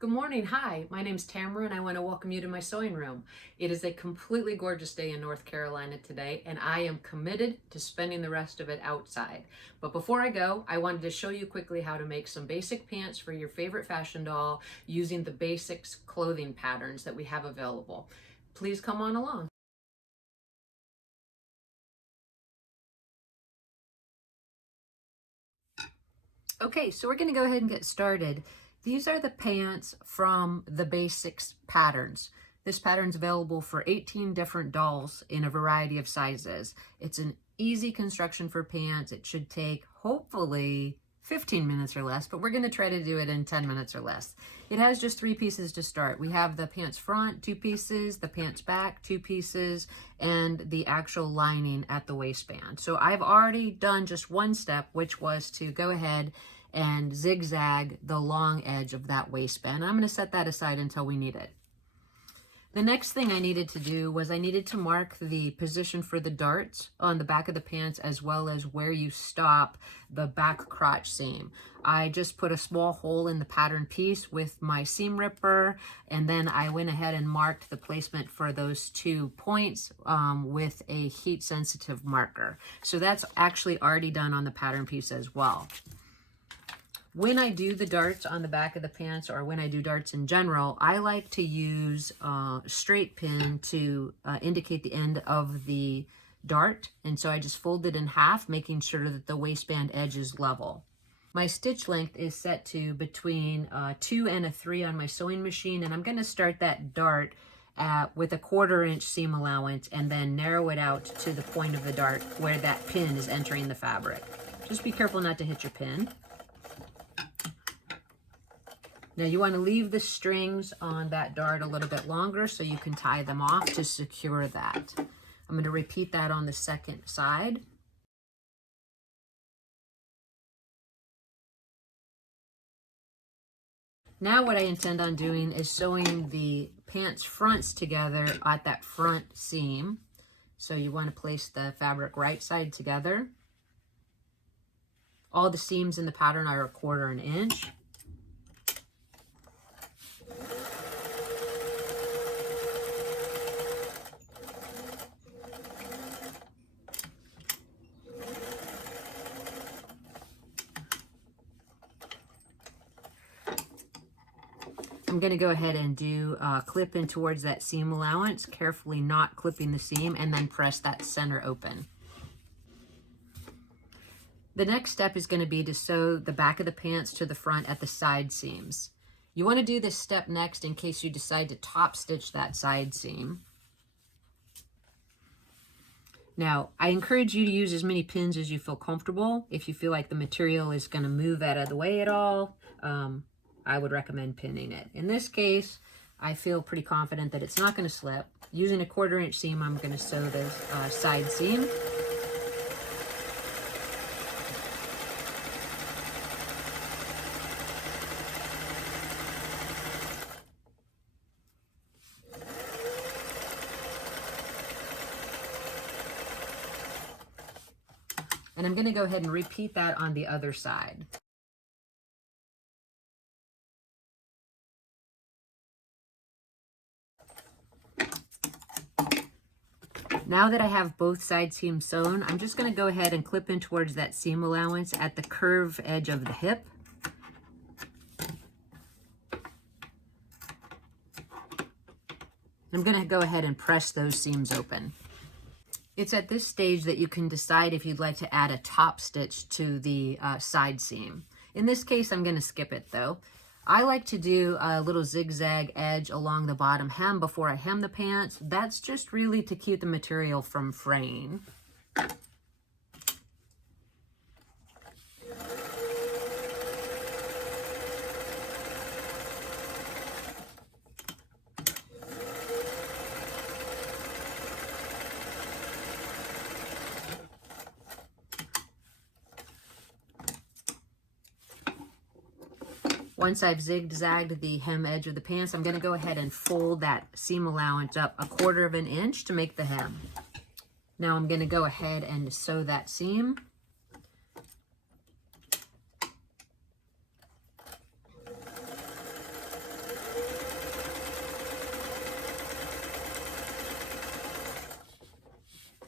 Good morning. Hi, my name's Tamara and I want to welcome you to my sewing room. It is a completely gorgeous day in North Carolina today and I am committed to spending the rest of it outside. But before I go, I wanted to show you quickly how to make some basic pants for your favorite fashion doll using the basics clothing patterns that we have available. Please come on along. Okay, so we're going to go ahead and get started. These are the pants from the basics patterns. This pattern's available for 18 different dolls in a variety of sizes. It's an easy construction for pants. It should take hopefully 15 minutes or less, but we're going to try to do it in 10 minutes or less. It has just 3 pieces to start. We have the pants front, 2 pieces, the pants back, 2 pieces, and the actual lining at the waistband. So I've already done just one step, which was to go ahead and zigzag the long edge of that waistband. I'm going to set that aside until we need it. The next thing I needed to do was I needed to mark the position for the darts on the back of the pants as well as where you stop the back crotch seam. I just put a small hole in the pattern piece with my seam ripper, and then I went ahead and marked the placement for those 2 points with a heat sensitive marker. So that's actually already done on the pattern piece as well. When I do the darts on the back of the pants, or when I do darts in general, I like to use straight pin to indicate the end of the dart. And so I just fold it in half, making sure that the waistband edge is level. My stitch length is set to between 2 and a 3 on my sewing machine, and I'm going to start that dart with a 1/4 inch seam allowance and then narrow it out to the point of the dart where that pin is entering the fabric. Just be careful not to hit your pin. Now you want to leave the strings on that dart a little bit longer so you can tie them off to secure that. I'm going to repeat that on the second side. Now what I intend on doing is sewing the pants fronts together at that front seam. So you want to place the fabric right side together. All the seams in the pattern are 1/4 inch. I'm going to go ahead and do clip in towards that seam allowance, carefully not clipping the seam, and then press that center open. The next step is going to be to sew the back of the pants to the front at the side seams. You want to do this step next in case you decide to top stitch that side seam. Now, I encourage you to use as many pins as you feel comfortable. If you feel like the material is going to move out of the way at all, I would recommend pinning it. In this case, I feel pretty confident that it's not going to slip. Using a 1/4 inch seam, I'm going to sew the side seam. And I'm going to go ahead and repeat that on the other side. Now that I have both side seams sewn, I'm just going to go ahead and clip in towards that seam allowance at the curve edge of the hip. I'm going to go ahead and press those seams open. It's at this stage that you can decide if you'd like to add a top stitch to the side seam. In this case, I'm going to skip it though. I like to do a little zigzag edge along the bottom hem before I hem the pants. That's just really to keep the material from fraying. Once I've zigzagged the hem edge of the pants, I'm going to go ahead and fold that seam allowance up 1/4 inch to make the hem. Now I'm going to go ahead and sew that seam.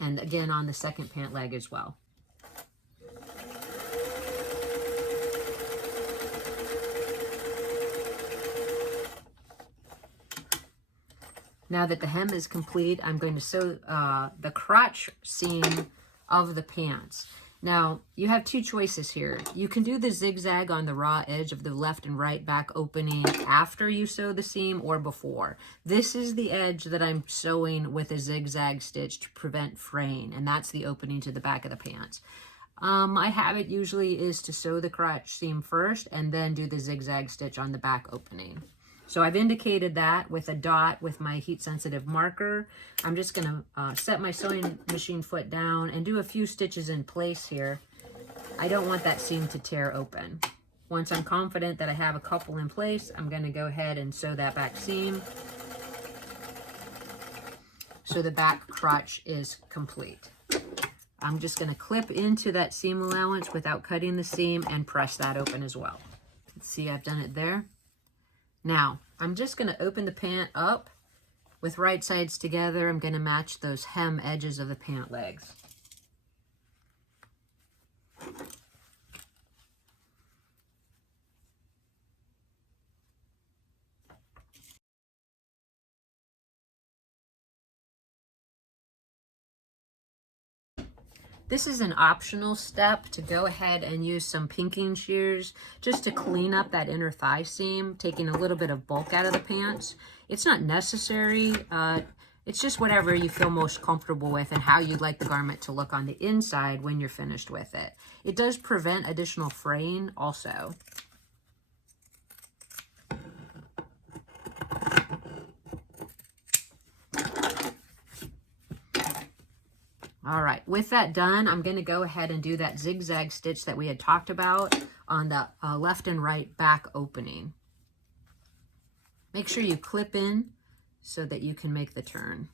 and again on the second pant leg as well. Now that the hem is complete, I'm going to sew the crotch seam of the pants. Now, you have two choices here. You can do the zigzag on the raw edge of the left and right back opening after you sew the seam or before. This is the edge that I'm sewing with a zigzag stitch to prevent fraying, and that's the opening to the back of the pants. My habit usually is to sew the crotch seam first and then do the zigzag stitch on the back opening. So I've indicated that with a dot with my heat sensitive marker. I'm just going to set my sewing machine foot down and do a few stitches in place here. I don't want that seam to tear open. Once I'm confident that I have a couple in place, I'm going to go ahead and sew that back seam so the back crotch is complete. I'm just going to clip into that seam allowance without cutting the seam and press that open as well. See, I've done it there. Now, I'm just going to open the pant up with right sides together. I'm going to match those hem edges of the pant legs. This is an optional step to go ahead and use some pinking shears just to clean up that inner thigh seam, taking a little bit of bulk out of the pants. It's not necessary. It's just whatever you feel most comfortable with and how you'd like the garment to look on the inside when you're finished with it. It does prevent additional fraying also. All right, with that done, I'm going to go ahead and do that zigzag stitch that we had talked about on the left and right back opening. Make sure you clip in so that you can make the turn.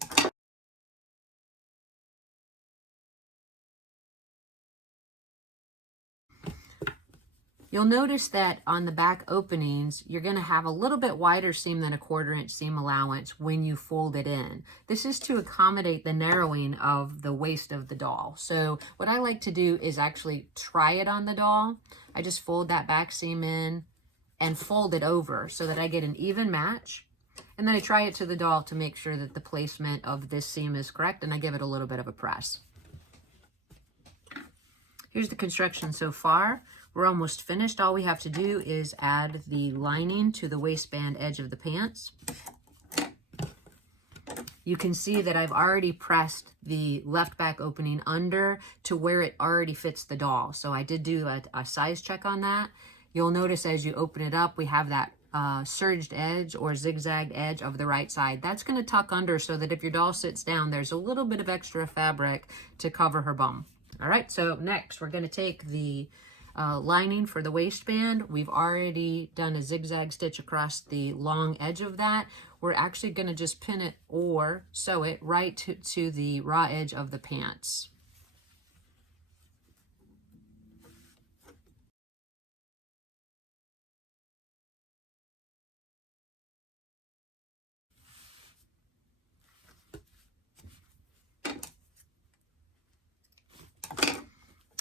You'll notice that on the back openings, you're going to have a little bit wider seam than a 1/4 inch seam allowance when you fold it in. This is to accommodate the narrowing of the waist of the doll. So what I like to do is actually try it on the doll. I just fold that back seam in and fold it over so that I get an even match. And then I try it to the doll to make sure that the placement of this seam is correct, and I give it a little bit of a press. Here's the construction so far. We're almost finished. All we have to do is add the lining to the waistband edge of the pants. You can see that I've already pressed the left back opening under to where it already fits the doll. So I did do a size check on that. You'll notice as you open it up, we have that surged edge or zigzagged edge of the right side. That's going to tuck under so that if your doll sits down, there's a little bit of extra fabric to cover her bum. All right, so next we're going to take the lining for the waistband. We've already done a zigzag stitch across the long edge of that. We're actually going to just pin it or sew it right to the raw edge of the pants.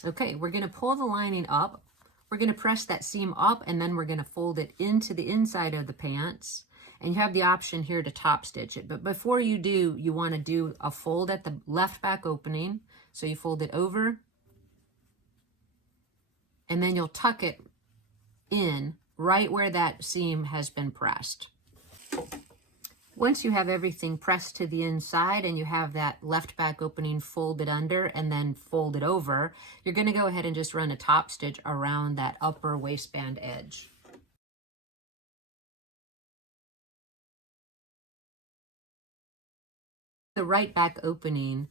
Okay, we're going to pull the lining up. We're going to press that seam up, and then we're going to fold it into the inside of the pants. And you have the option here to top stitch it. But before you do, you want to do a fold at the left back opening. So you fold it over, and then you'll tuck it in right where that seam has been pressed. Once you have everything pressed to the inside and you have that left back opening folded under and then folded over, you're going to go ahead and just run a top stitch around that upper waistband edge. The right back opening,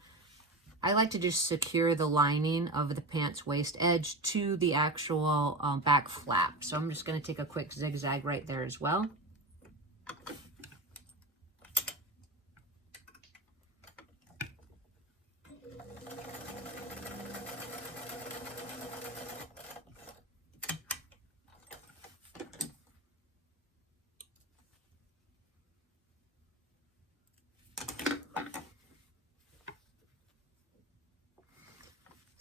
I like to just secure the lining of the pants waist edge to the actual back flap. So I'm just going to take a quick zigzag right there as well.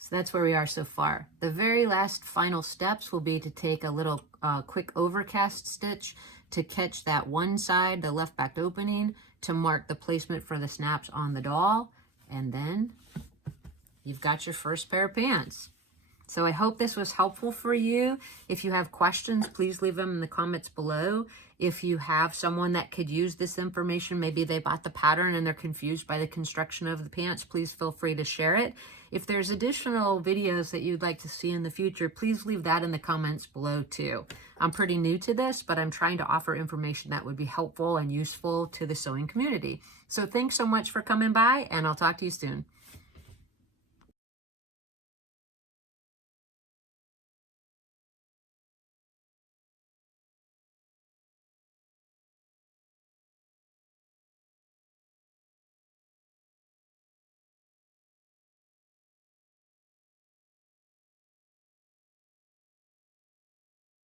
So that's where we are so far. The very last final steps will be to take a little quick overcast stitch to catch that one side, the left back opening, to mark the placement for the snaps on the doll. And then you've got your first pair of pants. So I hope this was helpful for you. If you have questions, please leave them in the comments below. If you have someone that could use this information, maybe they bought the pattern and they're confused by the construction of the pants, please feel free to share it. If there's additional videos that you'd like to see in the future, please leave that in the comments below too. I'm pretty new to this, but I'm trying to offer information that would be helpful and useful to the sewing community. So thanks so much for coming by, and I'll talk to you soon.